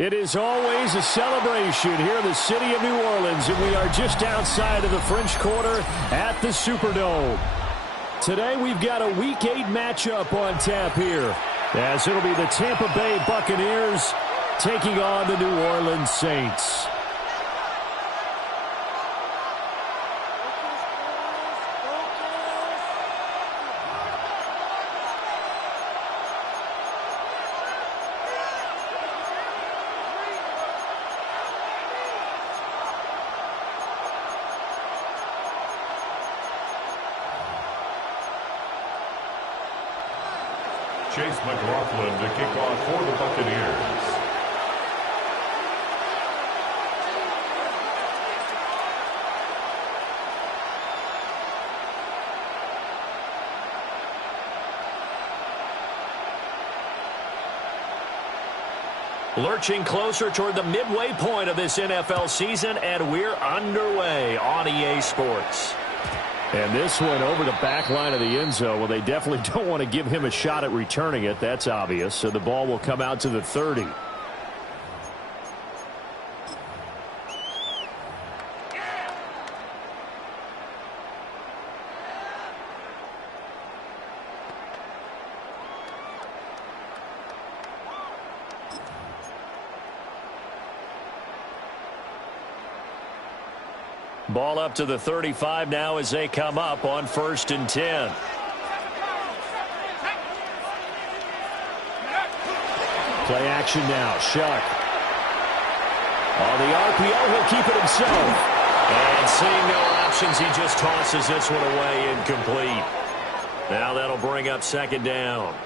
It is always a celebration here in the city of New Orleans, and we are just outside of the French Quarter at the Superdome. Today we've got a Week 8 matchup on tap here, as it'll be the Tampa Bay Buccaneers taking on the New Orleans Saints. Chase McLaughlin to kick off for the Buccaneers. Lurching closer toward the midway point of this NFL season, and we're underway on EA Sports. And this one over the back line of the end zone. Well, they definitely don't want to give him a shot at returning it. That's obvious. So the ball will come out to the 30. Ball up to the 35 now as they come up on 1st and 10. Play action now. Shuck. On the RPO, he'll keep it himself. And seeing no options, he just tosses this one away incomplete. Now that'll bring up 2nd down.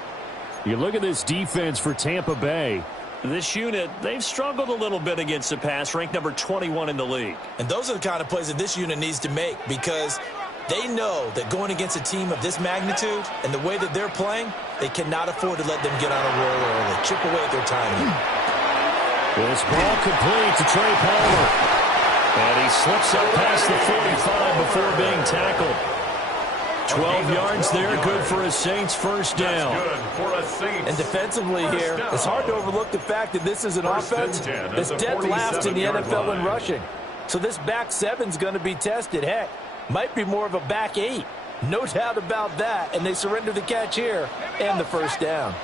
You look at this defense for Tampa Bay. This unit, they've struggled a little bit against the pass, ranked number 21 in the league. And those are the kind of plays that this unit needs to make, because they know that going against a team of this magnitude and the way that they're playing, they cannot afford to let them get on a roll early. Chip away at their timing. This ball complete to Trey Palmer. And he slips up past the 45 before being tackled. 12 yards there, good for a Saints first down. And defensively here, it's hard to overlook the fact that this is an offense that's dead last in the NFL in rushing. So this back 7's going to be tested. Heck, might be more of a back 8. No doubt about that. And they surrender the catch here and the first down.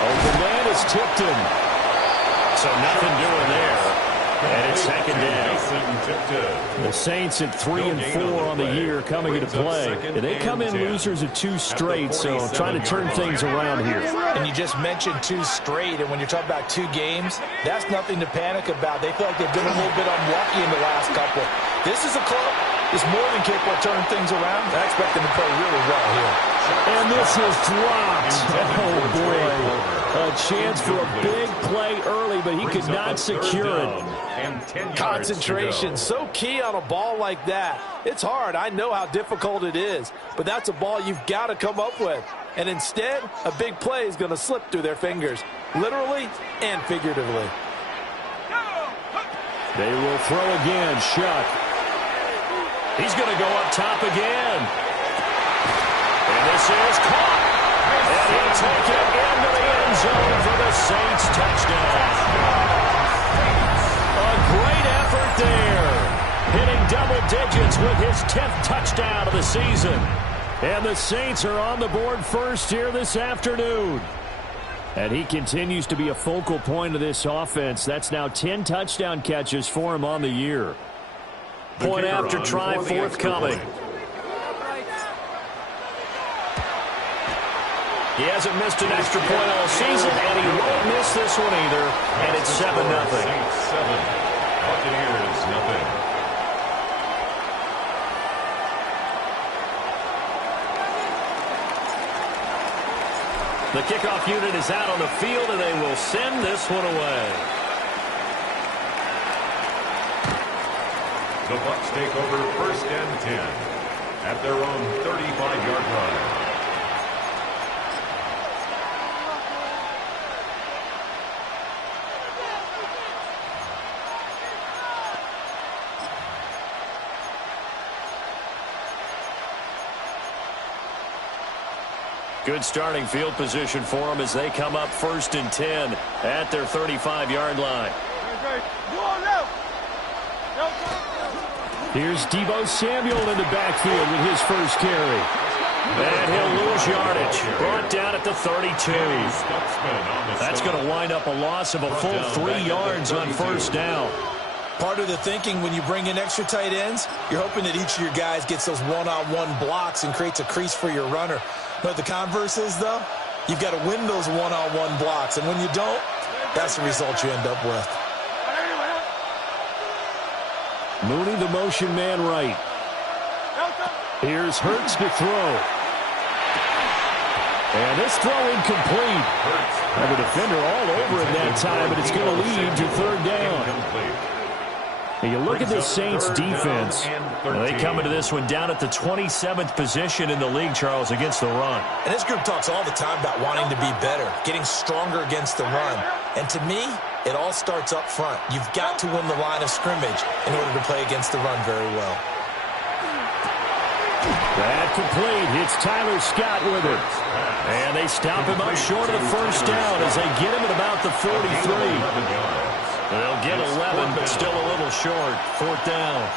Open man is Tipton. So nothing doing there. And it's 2nd down. The Saints at 3-4 on the year coming into play. They come in losers of 2 straight, so trying to turn things around here. And you just mentioned 2 straight, and when you're talking about 2 games, that's nothing to panic about. They feel like they've been a little bit unlucky in the last couple. This is a club that's more than capable of turning things around. I expect them to play really well here. And this is dropped. Oh, boy. A chance for a big play early, but he could not secure it. Concentration, so key on a ball like that. It's hard. I know how difficult it is, but that's a ball you've got to come up with. And instead, a big play is going to slip through their fingers, literally and figuratively. They will throw again. Shuck. He's going to go up top again. And this is caught. And he'll take it into the end zone for the Saints touchdown. A great effort there. Hitting double digits with his 10th touchdown of the season. And the Saints are on the board first here this afternoon. And he continues to be a focal point of this offense. That's now 10 touchdown catches for him on the year. Point after try forthcoming. He hasn't missed an extra point all season, and he won't miss this one either. And it's 7-0. Buccaneers, nothing. The kickoff unit is out on the field, and they will send this one away. The Bucs take over 1st and 10 at their own 35-yard line. Good starting field position for them as they come up 1st and 10 at their 35-yard line. Here's Deebo Samuel in the backfield with his first carry. And he'll lose yardage. Brought down at the 32. That's going to wind up a loss of a full 3 yards on 1st down. Part of the thinking when you bring in extra tight ends, you're hoping that each of your guys gets those one-on-one blocks and creates a crease for your runner. But the converse is, though, you've got to win those one-on-one blocks. And when you don't, that's the result you end up with. Mooney, the motion man right. Here's Hurts to throw. And this throw incomplete. And the defender all over it that time, but it's going to lead to 3rd down. And you look at this Saints defense. They come into this one down at the 27th position in the league, Charles, against the run. And this group talks all the time about wanting to be better, getting stronger against the run. And to me, it all starts up front. You've got to win the line of scrimmage in order to play against the run very well. That complete. It's Tyler Scott with it. And they stop him up short of the 1st down as they get him at about the 43. They'll get 11, but still a little short. 4th down.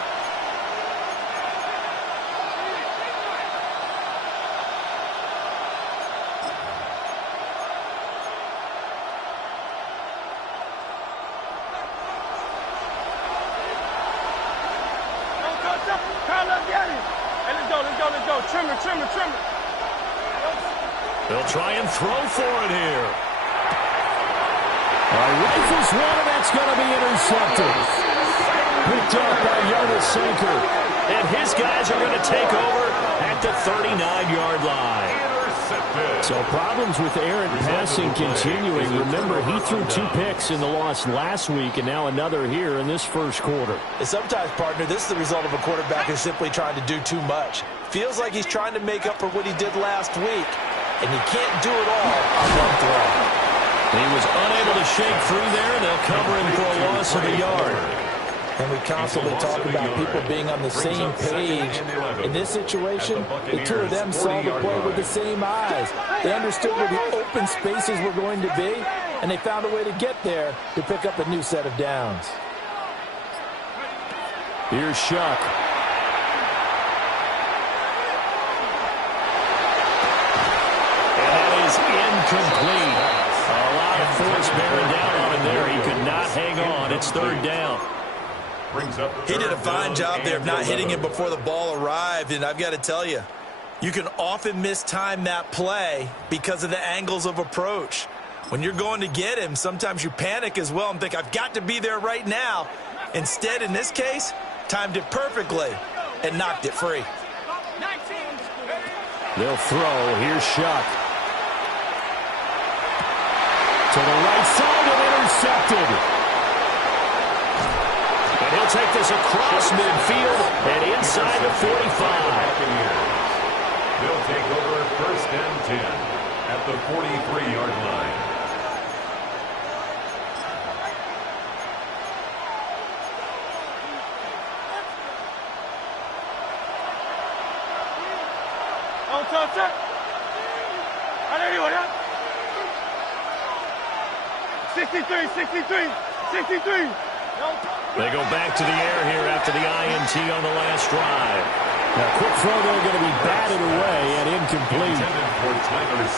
Trimmer. They'll try and throw for it here. Rifles one, and that's going to be intercepted. Picked up by Jonas Sanker. And his guys are going to take over at the 39-yard line. So problems with errant passing continuing. Remember, he threw 2 picks in the loss last week, and now another here in this first quarter. And sometimes, partner, this is the result of a quarterback who's simply trying to do too much. Feels like he's trying to make up for what he did last week, and he can't do it all on one throw. He was unable to shake free there, and they'll cover him for a loss of a yard. And we constantly talk about people being on the same page. In this situation, the two of them saw the play with the same eyes. They understood where the open spaces were going to be, and they found a way to get there to pick up a new set of downs. Here's Shuck. And that is incomplete. A lot of force bearing down on him there. He could not hang on. It's 3rd down. He did a fine job there of not hitting him before the ball arrived, and I've got to tell you, you can often mistime that play because of the angles of approach. When you're going to get him, sometimes you panic as well and think, I've got to be there right now. Instead, in this case, timed it perfectly and knocked it free. They'll throw. Here's Shuck. To the right side and intercepted. And he'll take this across midfield and inside the 45. They'll take over 1st and 10 at the 43-yard line. They go back to the air here after the INT on the last drive. Now, quick throw there going to be batted away and incomplete.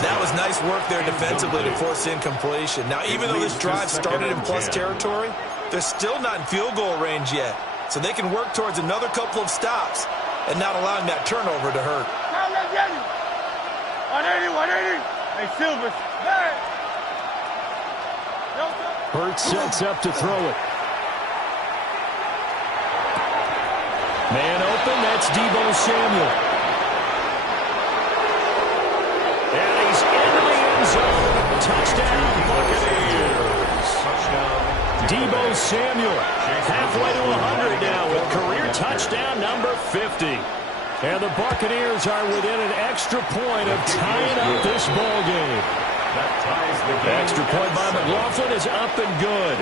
That was nice work there defensively to force incompletion. Now, even though this drive started in plus territory, they're still not in field goal range yet. So they can work towards another couple of stops and not allowing that turnover to hurt. 180. Hey, Silvers. Hurts sets up to throw it. Man open, that's Deebo Samuel. And he's into the end zone. Touchdown, Buccaneers. Deebo Samuel, halfway to 100 now with career touchdown number 50. And the Buccaneers are within an extra point of tying up this ball game. The extra point by McLaughlin is up and good.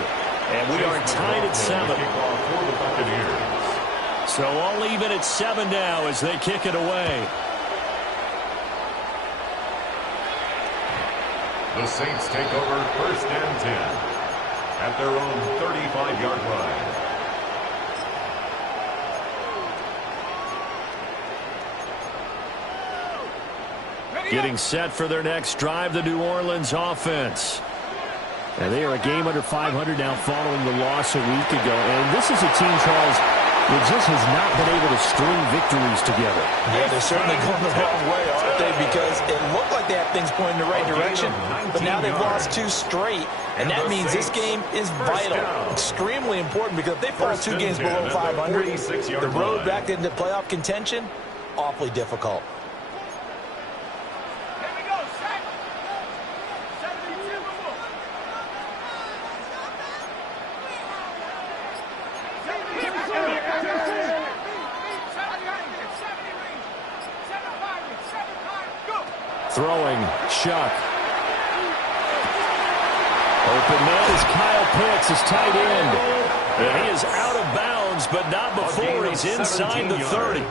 And we are tied at 7. So all even at 7 now as they kick it away. The Saints take over 1st and 10 at their own 35-yard line. Getting set for their next drive, the New Orleans offense. And they are a game under 500 now following the loss a week ago. And this is a team, Charles, that just has not been able to string victories together. Yeah, they're certainly going the wrong way, aren't they? Because it looked like they had things pointing in the right direction, but now they've lost 2 straight. And that means this game is vital, extremely important, because if they fall 2 games below 500, the road back into playoff contention, awfully difficult. Throwing, Shuck. Open man is Kyle Pitts, his tight end. And he is out of bounds, but not before he's inside the 30.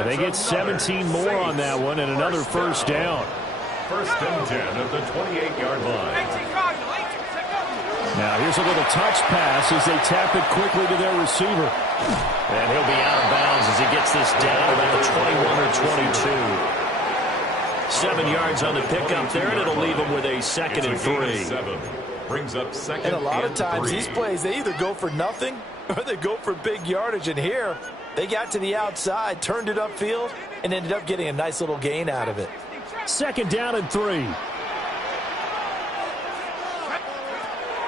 And they get 17 more on that one and another first down. 1st and 10 at the 28-yard line. Now here's a little touch pass as they tap it quickly to their receiver. And he'll be out of bounds as he gets this down about the 21 or 22. 7 yards on the pickup there, and it'll leave him with a 2nd and 3. Brings up 2nd and a lot of times 3. these plays, they either go for nothing or they go for big yardage. And here, they got to the outside, turned it upfield, and ended up getting a nice little gain out of it. 2nd down and 3.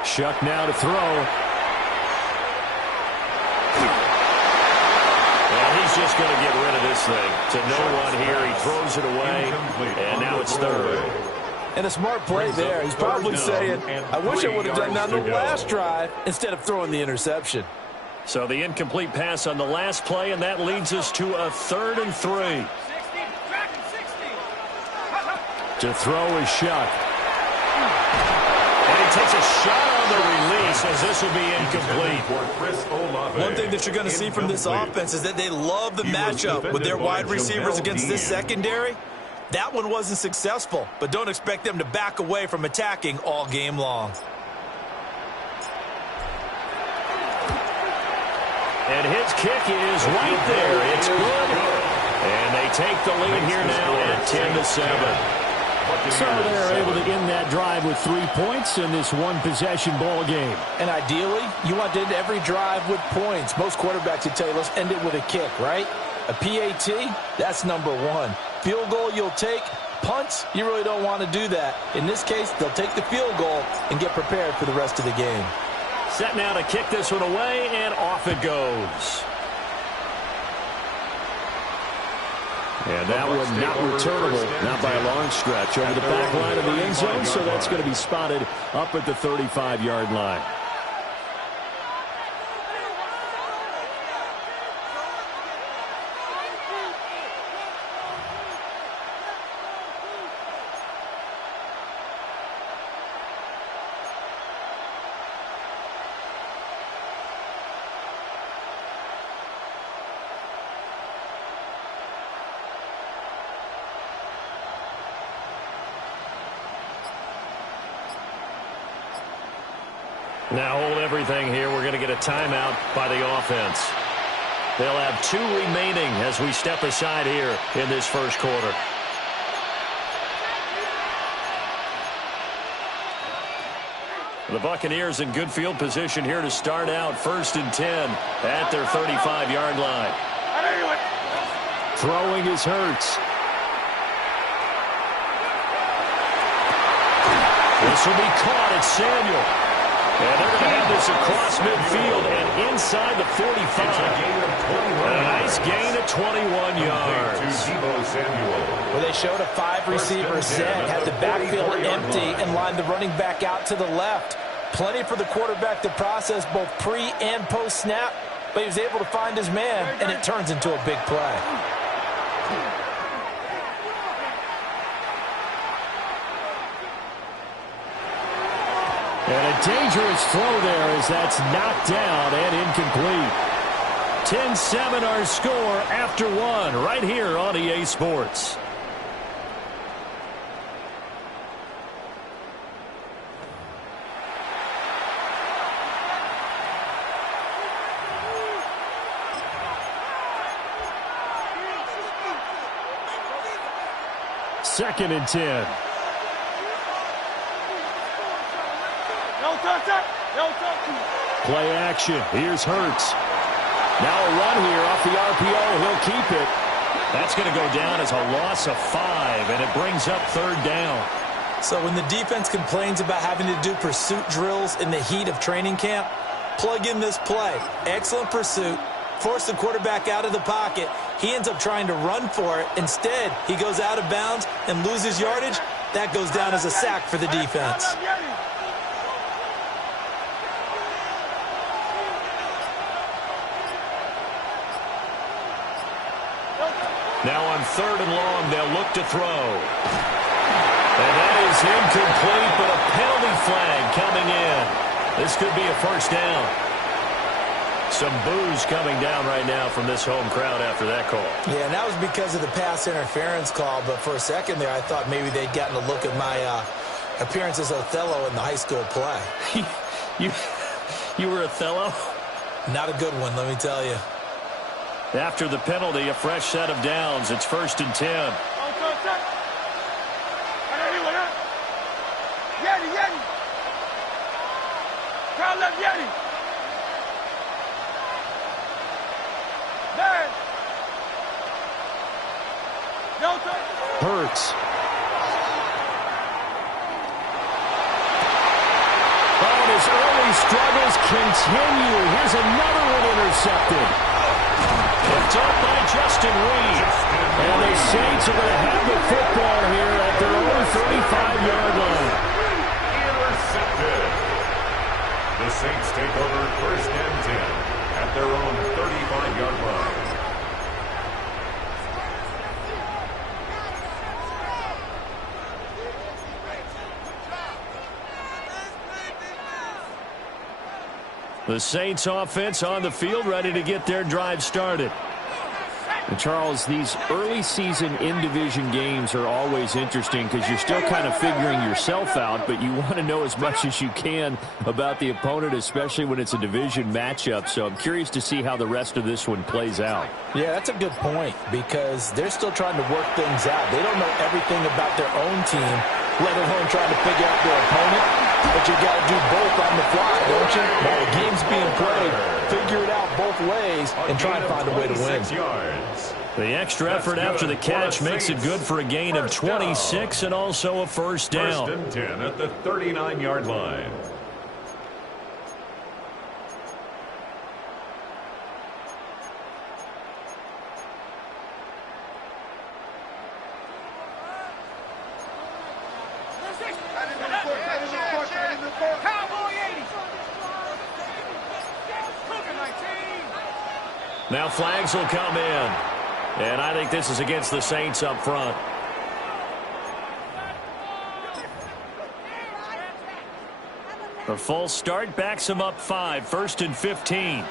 Shuck now to throw. He's just going to get rid of this thing to no one here. He throws it away, and now it's 3rd. And a smart play there. He's probably saying, I wish I would have done that on the last drive instead of throwing the interception. So the incomplete pass on the last play, and that leads us to a 3rd and 3. To throw is Shuck. And he takes a shot on the release as this will be incomplete. One thing that you're going to see from this offense is that they love the matchup with their wide receivers against this secondary. That one wasn't successful, but don't expect them to back away from attacking all game long. And his kick is right there. It's good. And they take the lead here now at 10-7. So they're able to end that drive with 3 points in this one-possession ball game. And ideally, you want to end every drive with points. Most quarterbacks would tell you, let's end it with a kick, right? A PAT, that's number 1. Field goal you'll take. Punts, you really don't want to do that. In this case, they'll take the field goal and get prepared for the rest of the game. Set now to kick this one away, and off it goes. And that one not returnable, not by a long stretch, over the back line of the end zone, so that's going to be spotted up at the 35-yard line. Now hold everything here. We're going to get a timeout by the offense. They'll have 2 remaining as we step aside here in this first quarter. The Buccaneers in good field position here to start out 1st and 10 at their 35-yard line. Throwing is Hurts. This will be caught at Samuel. And they're going to have this across midfield and inside the 45. A nice gain of 21 yards. Well, they showed a 5-receiver set, had the backfield empty, and lined the running back out to the left. Plenty for the quarterback to process both pre- and post-snap, but he was able to find his man, and it turns into a big play. And a dangerous throw there as that's knocked down and incomplete. 10-7 our score after 1 right here on EA Sports. 2nd and 10. Play action. Here's Hurts. Now a run here off the RPO. He'll keep it. That's going to go down as a loss of 5, and it brings up 3rd down. So when the defense complains about having to do pursuit drills in the heat of training camp, plug in this play. Excellent pursuit. Force the quarterback out of the pocket. He ends up trying to run for it. Instead, he goes out of bounds and loses yardage. That goes down as a sack for the defense. Now on 3rd and long, they'll look to throw. And that is incomplete, but a penalty flag coming in. This could be a 1st down. Some boos coming down right now from this home crowd after that call. Yeah, and that was because of the pass interference call. But for a second there, I thought maybe they'd gotten a look at my appearance as Othello in the high school play. You were Othello? Not a good one, let me tell you. After the penalty, a fresh set of downs. It's 1st and 10. Hurts. Oh, his early struggles continue. Here's another one intercepted. Picked up by Justin Reed. And the Saints are going to have the football here at their own 35-yard line. Intercepted. The Saints take over 1st and 10 at their own 35-yard line. The Saints offense on the field, ready to get their drive started. And Charles, these early season in-division games are always interesting because you're still kind of figuring yourself out, but you want to know as much as you can about the opponent, especially when it's a division matchup. So I'm curious to see how the rest of this one plays out. Yeah, that's a good point because they're still trying to work things out. They don't know everything about their own team, let alone trying to figure out their opponent. But you got to do both on the fly, don't you? While the game's being played, figure it out both ways and try and find a way to win. The extra effort after the catch makes it good for a gain of 26 and also a 1st down. 1st and 10 at the 39-yard line. Now flags will come in. And I think this is against the Saints up front. The false start backs him up 5. 1st and 15.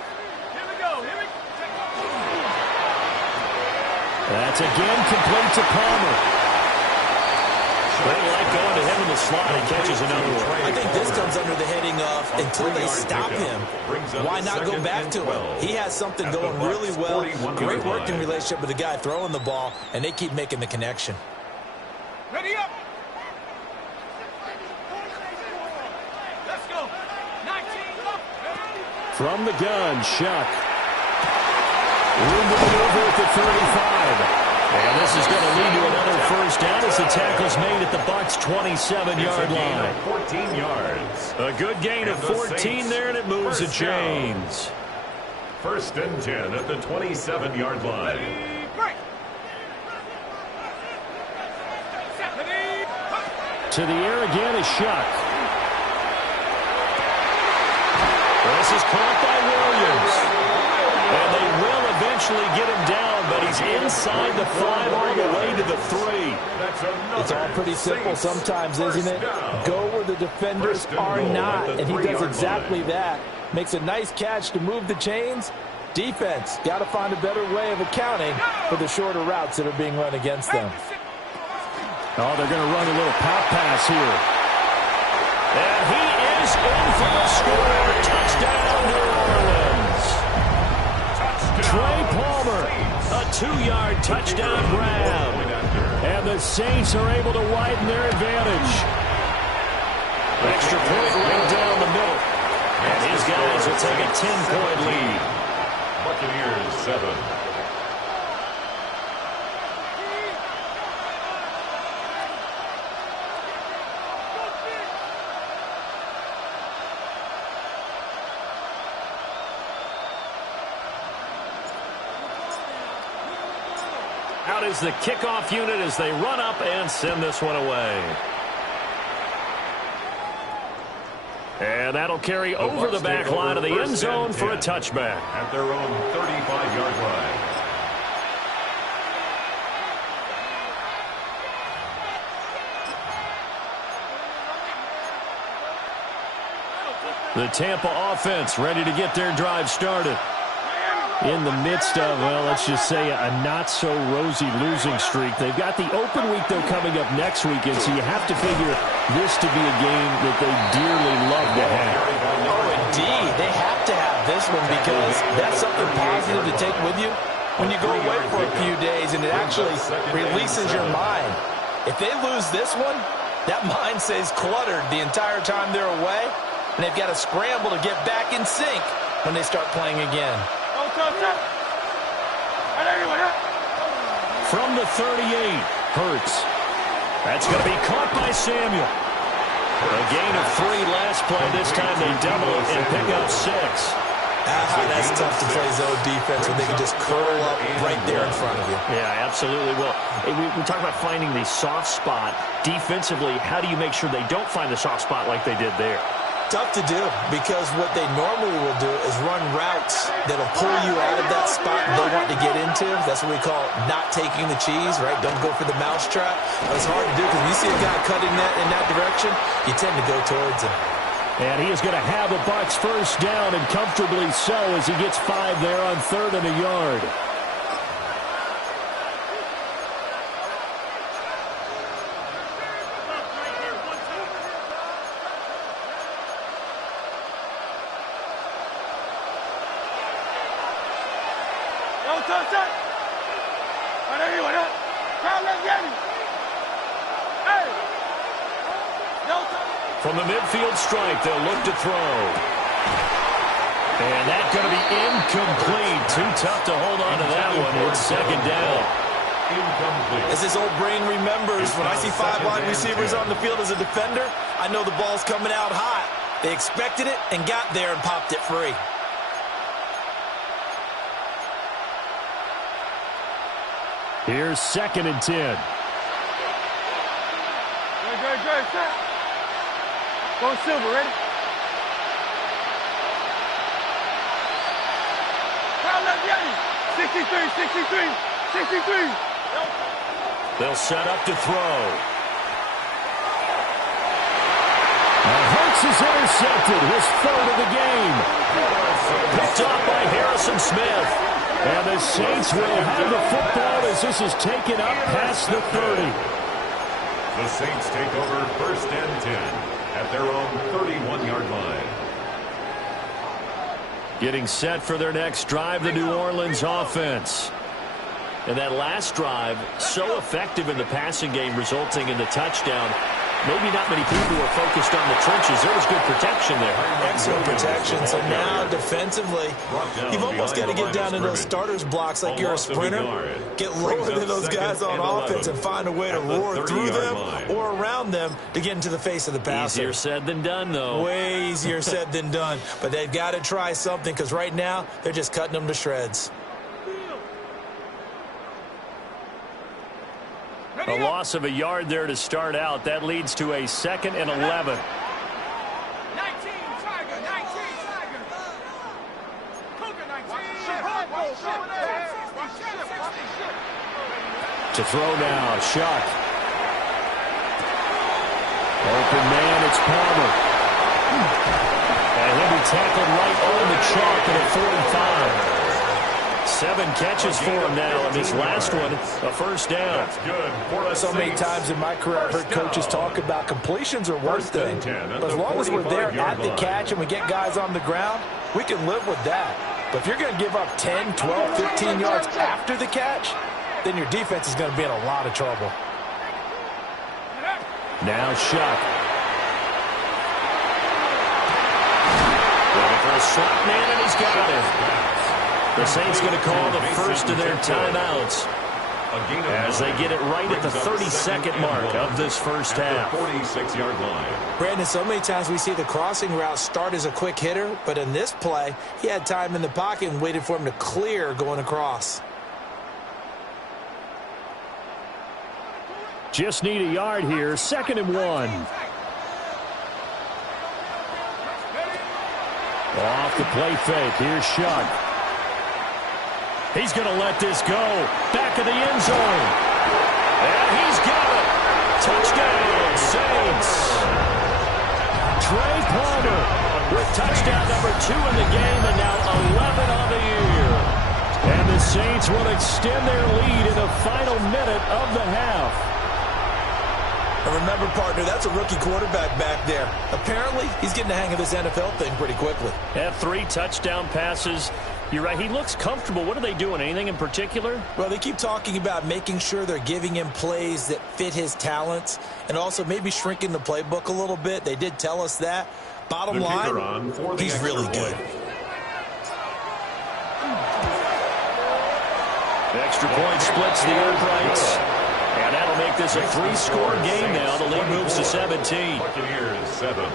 That's again complete to Palmer. They like going to him in the slot. He catches another one. I think this comes under the heading of until they stop him, why not go back to him? He has something going really well. Great working relationship with the guy throwing the ball, and they keep making the connection. Ready up. Let's go. 19 up. From the gun, Shuck. Room to maneuver at the 35. And this is going to lead to another 1st down as the tackle's made at the Bucs' 27-yard line. 14 yards. A good gain of 14 there, and it moves the chains. 1st and 10 at the 27-yard line. To the air again is Shuck. This is caught by Williams. And they will eventually get him down, but he's inside the 5 all the way to the 3. It's all pretty simple sometimes, isn't it? Go where the defenders are not, and he does exactly that. Makes a nice catch to move the chains. Defense, got to find a better way of accounting for the shorter routes that are being run against them. Oh, they're going to run a little pop pass here. And he is in for the score. Touchdown, New Orleans. Trey Palmer, a 2-yard touchdown grab. And the Saints are able to widen their advantage. Extra point right down the middle. And his guys will take a 10-point lead. Buccaneers 7. Out is the kickoff unit as they run up and send this one away. And that'll carry over the back line of the end zone for a touchback. At their own 35-yard line. The Tampa offense ready to get their drive started. In the midst of, well, let's just say a not-so-rosy losing streak. They've got the open week, though, coming up next weekend, so you have to figure this to be a game that they dearly love to have. Oh, indeed. They have to have this one because that's something positive to take with you when you go away for a few days, and it actually releases your mind. If they lose this one, that mind stays cluttered the entire time they're away, and they've got to scramble to get back in sync when they start playing again. From the 38, Hurts. That's going to be caught by Samuel. A gain of 3 last play. This time they double it and pick up 6. That's tough to play zone defense when they can just curl up right there in front of you. Yeah, absolutely. Well, we talk about finding the soft spot. Defensively, how do you make sure they don't find the soft spot like they did there? Tough to do because what they normally will do is run routes that'll pull you out of that spot they want to get into. That's what we call not taking the cheese, right? Don't go for the mousetrap. But it's hard to do because when you see a guy cutting that in that direction, you tend to go towards him. And he is going to have a Bucs first down, and comfortably so as he gets 5 there on 3rd and a yard. From the midfield stripe, they'll look to throw. And that's going to be incomplete. Too tough to hold on to that one. It's 2nd down. Incomplete. As his old brain remembers, when I see 5 wide receivers on the field as a defender, I know the ball's coming out hot. They expected it and got there and popped it free. Here's 2nd and 10. Good. Go Silver, ready? Foul left, Yanni. 63. They'll set up to throw. And Hurts is intercepted, his 3rd of the game. Picked off by Harrison Smith. And the Saints will have the football as this is taken up past the 30. The Saints take over 1st and 10 at their own 31-yard line. Getting set for their next drive, the New Orleans offense. And that last drive, so effective in the passing game, resulting in the touchdown. Maybe not many people were focused on the trenches. There was good protection there. Excellent protection. So now, defensively, you've almost got to get down in those starters blocks like you're a sprinter. Get lower than those guys on offense and find a way to roar through them or around them to get into the face of the passer. Easier said than done, though. Way easier said than done. But they've got to try something because right now, they're just cutting them to shreds. A loss of a yard there to start out. That leads to a 2nd and 11. 19, Tiger. Cougar 19. To throw now, Shuck. Open man, it's Palmer. And he'll be tackled right on the chalk at a 45. 7 catches for him now, and this last one, a first down. So many times in my career, I've heard coaches talk about completions are one thing. But as long as we're there at the catch and we get guys on the ground, we can live with that. But if you're going to give up 10, 12, 15 yards after the catch, then your defense is going to be in a lot of trouble. Now Shuck. Looking for a slot man, and he's got it. The Saints going to call the first of their timeouts as they get it right at the 32nd mark of this first half. 46-yard line. Brandon, so many times we see the crossing route start as a quick hitter, but in this play, he had time in the pocket and waited for him to clear going across. Just need a yard here. 2nd and 1. Off the play fake. Here's Shuck. He's going to let this go. Back of the end zone. And he's got it. Touchdown, Saints. Trey Palmer with touchdown number 2 in the game and now 11 on the year. And the Saints will extend their lead in the final minute of the half. And remember, partner, that's a rookie quarterback back there. Apparently, he's getting the hang of this NFL thing pretty quickly. Have 3 touchdown passes. You're right. He looks comfortable. What are they doing? Anything in particular? Well, they keep talking about making sure they're giving him plays that fit his talents and also maybe shrinking the playbook a little bit. They did tell us that. Bottom line, he's really good. The extra point splits the uprights. And that'll make this a 3-score game now. The lead moves to 17. Buccaneers 7.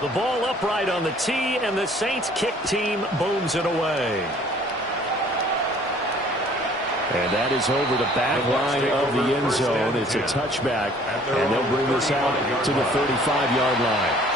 The ball upright on the tee, and the Saints kick team booms it away. And that is over the back line of the end zone. It's a touchback, and they'll bring this out to the 35-yard line.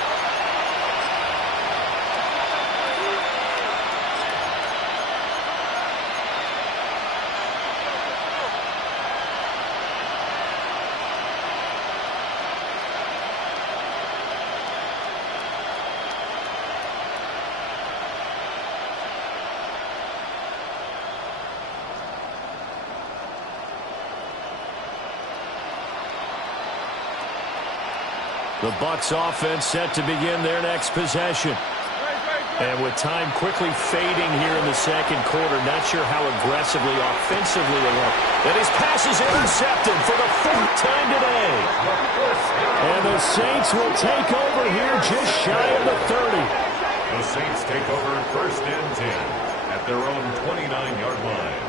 The Bucs offense set to begin their next possession. And with time quickly fading here in the second quarter, not sure how aggressively, offensively they want. And his pass is intercepted for the 4th time today. And the Saints will take over here just shy of the 30. The Saints take over 1st and 10 at their own 29-yard line.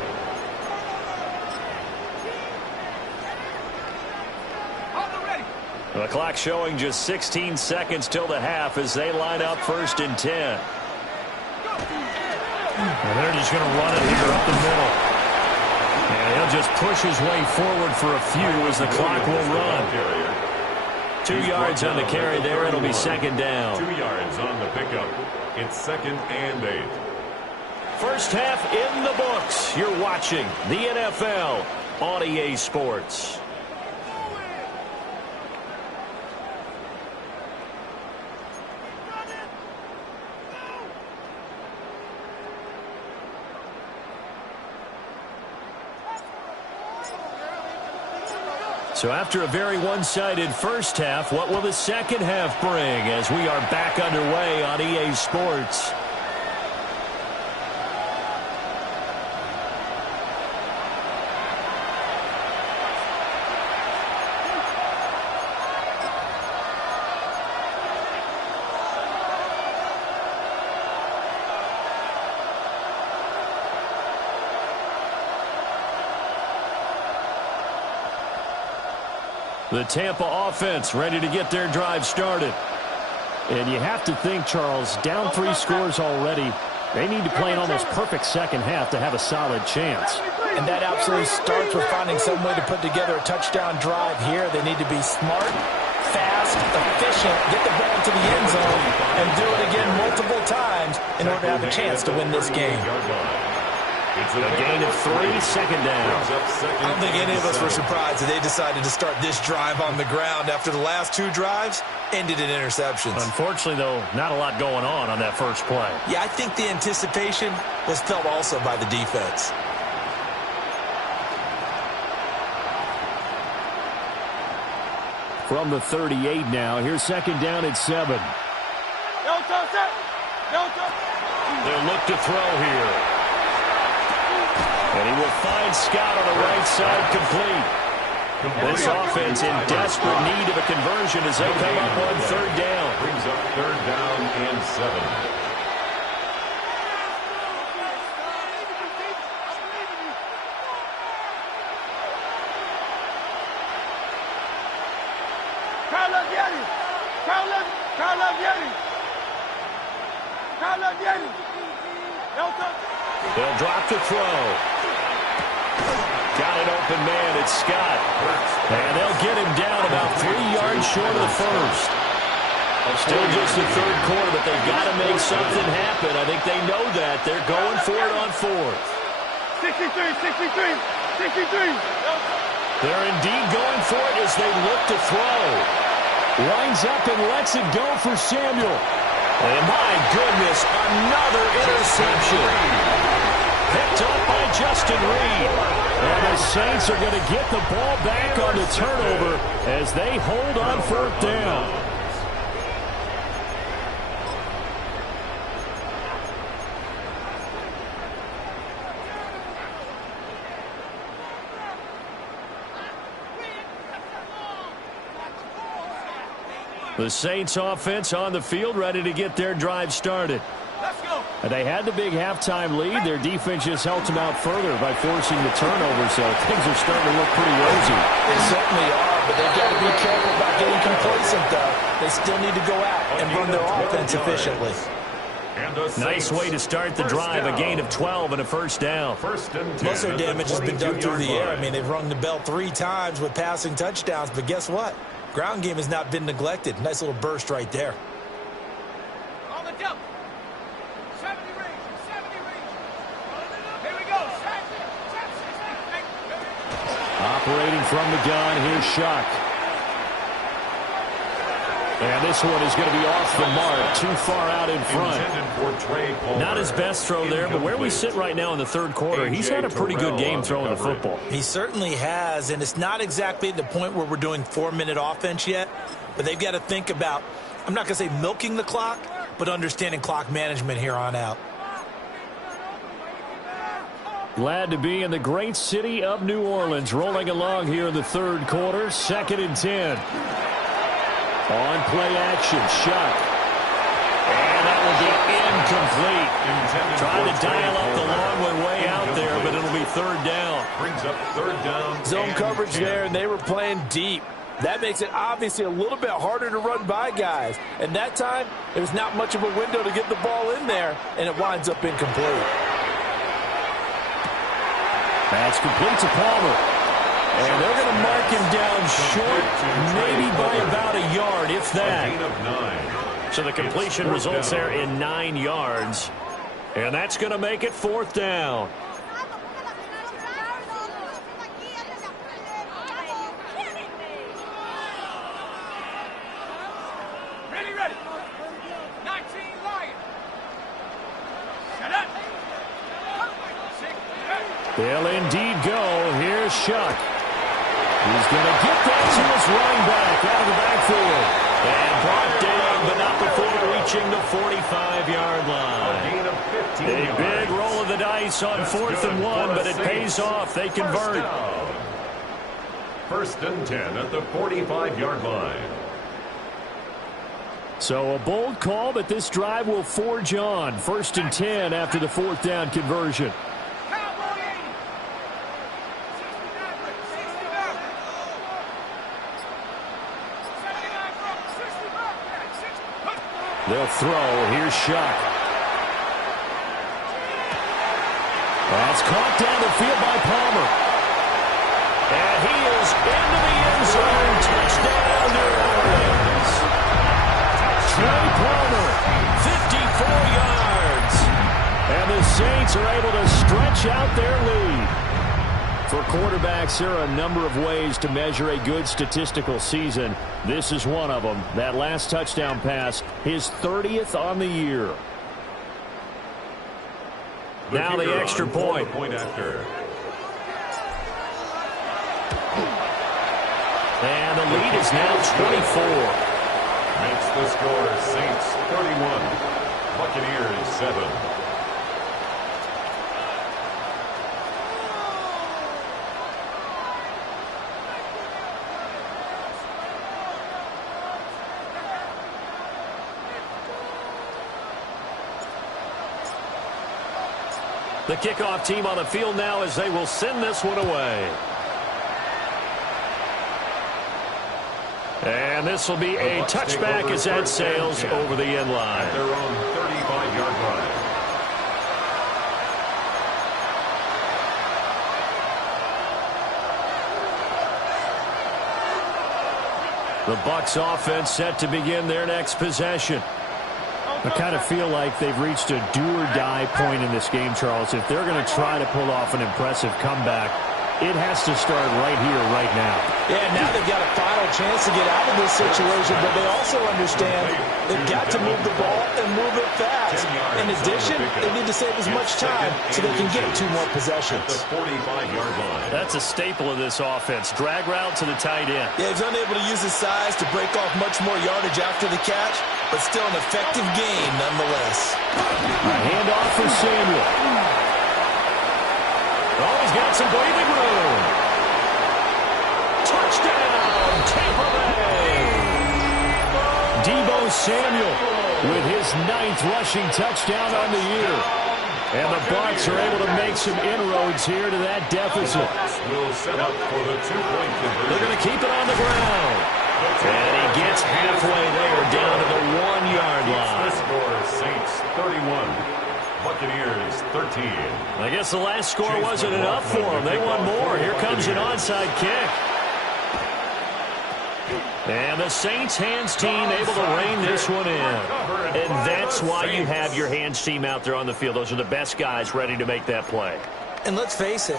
The clock showing just 16 seconds till the half as they line up 1st and 10. And they're just going to run it here up the middle. And he'll just push his way forward for a few as the clock will run. 2 yards on the carry there. It'll be 2nd down. 2 yards on the pickup. It's 2nd and 8. First half in the books. You're watching the NFL on EA Sports. So after a very one-sided first half, what will the second half bring as we are back underway on EA Sports? The Tampa offense ready to get their drive started. And you have to think, Charles, down 3 scores already. They need to play an almost perfect second half to have a solid chance. And that absolutely starts with finding some way to put together a touchdown drive here. They need to be smart, fast, efficient, get the ball to the end zone, and do it again multiple times in order to have a chance to win this game. It's a gain of 3, 2nd down. I don't think any of us were surprised that they decided to start this drive on the ground after the last 2 drives ended in interceptions. Unfortunately, though, not a lot going on that first play. Yeah, I think the anticipation was felt also by the defense. From the 38 now. Here's second down at 7. They'll look to throw here. And he will find Scott on the right side, complete. This offense in desperate need of a conversion as they come up on third down. Brings up third down and 7. They'll drop to throw. Got an open man. It's Scott. And they'll get him down about 3 yards short of the first. Still just the third quarter, but they've got to make something happen. I think they know that. They're going for it on fourth. 63. They're indeed going for it as they look to throw. Lines up and lets it go for Samuel. And my goodness, another interception. Picked up by Justin Reed. And the Saints are going to get the ball back on the turnover as they hold on fourth down. The Saints offense on the field, ready to get their drive started. Let's go. And they had the big halftime lead. Their defense just helped them out further by forcing the turnover, so things are starting to look pretty rosy. They certainly are, but they've got to be careful about getting complacent, though. They still need to go out and run their offense efficiently. Nice way to start the drive, a gain of 12 and a first down. Most of their damage has been done through the air. I mean, they've rung the bell 3 times with passing touchdowns, but guess what? Ground game has not been neglected. Nice little burst right there. On the double. 70 range. Here we go. Operating from the gun, here's Shuck. And this one is going to be off the mark, too far out in front. Not his best throw there, but where we sit right now in the third quarter, he's had a pretty good game throwing the football. He certainly has, and it's not exactly at the point where we're doing 4-minute offense yet, but they've got to think about, I'm not going to say milking the clock, but understanding clock management here on out. Glad to be in the great city of New Orleans, rolling along here in the third quarter, 2nd and 10. On play action, Shuck. And that will be incomplete. Trying to dial up the long one way out there, but it'll be third down. Brings up third down. Zone coverage there, and they were playing deep. That makes it obviously a little bit harder to run by guys. And that time, there's not much of a window to get the ball in there, and it winds up incomplete. That's complete to Palmer. And they're going to mark him down short, maybe by about a yard, if that. So the completion results there in 9 yards. And that's going to make it fourth down. Ready. 19 Lions. Set up. They'll indeed go. Here's Shuck. He's going to get that to his running back out of the backfield. And brought down, but not before reaching the 45-yard line. A big roll of the dice on 4th and 1, but it pays off. They convert. First and 10 at the 45-yard line. So a bold call, but this drive will forge on. 1st and 10 after the 4th down conversion. They'll throw. Here's Shuck. That's caught down the field by Palmer. And he is into the end zone. Touchdown, New Orleans. Trey Palmer. 54 yards. And the Saints are able to stretch out their lead. For quarterbacks, there are a number of ways to measure a good statistical season. This is one of them. That last touchdown pass, his 30th on the year. Now the extra point. Point after. And the lead is now 24. Makes the score Saints 31, Buccaneers 7. The kickoff team on the field now as they will send this one away. And this will be a touchback as that sails over the end line. At their own 35-yard line. The Bucs offense set to begin their next possession. I kind of feel like they've reached a do-or-die point in this game, Charles. If they're going to try to pull off an impressive comeback, it has to start right here, right now. Yeah, now they've got a final chance to get out of this situation, but they also understand they've got to move the ball and move it fast. In addition, they need to save as much time so they can get 2 more possessions. At the 45-yard line. That's a staple of this offense. Drag route to the tight end. Yeah, he's unable to use his size to break off much more yardage after the catch, but still an effective game nonetheless. A handoff for Samuel. Oh, he's got some breathing room. Touchdown, Tampa Bay. Deebo Samuel with his 9th rushing touchdown on the year. And the Bucs are able to make some inroads here to that deficit. Will set up for the 2-point conversion. They're going to keep it on the ground. And he gets halfway there down to the 1-yard line. The score, Saints 31. Buccaneers 13. I guess the last score wasn't enough for them. They want more. Here comes an onside kick. And the Saints hands team able to rein this one in. And that's why you have your hands team out there on the field. Those are the best guys ready to make that play. And let's face it,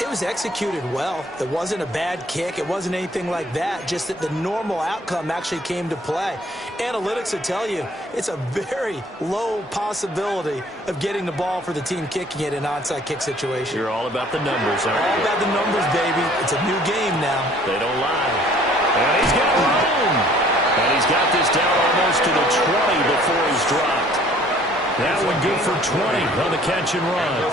it was executed well. It wasn't a bad kick. It wasn't anything like that. Just that the normal outcome actually came to play. Analytics will tell you it's a very low possibility of getting the ball for the team kicking it in an onside kick situation. You're all about the numbers, aren't you? All about the numbers, baby. It's a new game now. They don't lie. And he's got room. And he's got this down almost to the 20 before he's dropped. That one good for 20 on the catch and run.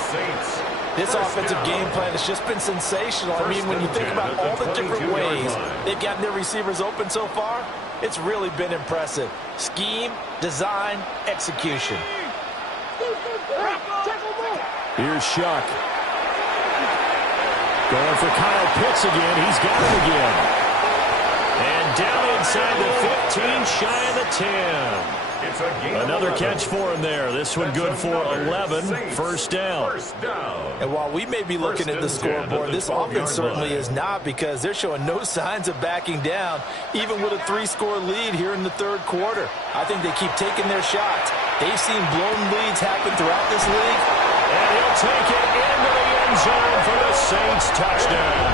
This offensive game plan has just been sensational. I mean, when you think about all the different ways they've gotten their receivers open so far, it's really been impressive. Scheme, design, execution. Here's Shuck. Going for Kyle Pitts again. He's got it again. And down inside the 15, shy of the 10. Another catch for him there. This one good for 11. First down. And while we may be looking at the scoreboard, this offense certainly is not, because they're showing no signs of backing down, even with a 3-score lead here in the 3rd quarter. I think they keep taking their shots. They've seen blown leads happen throughout this league. And he'll take it into the end zone for the Saints touchdown.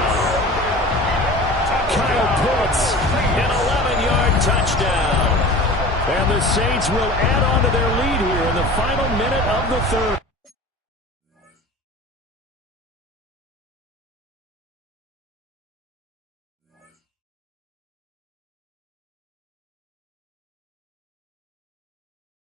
Kyle Pitts, an 11-yard touchdown. And the Saints will add on to their lead here in the final minute of the 3rd.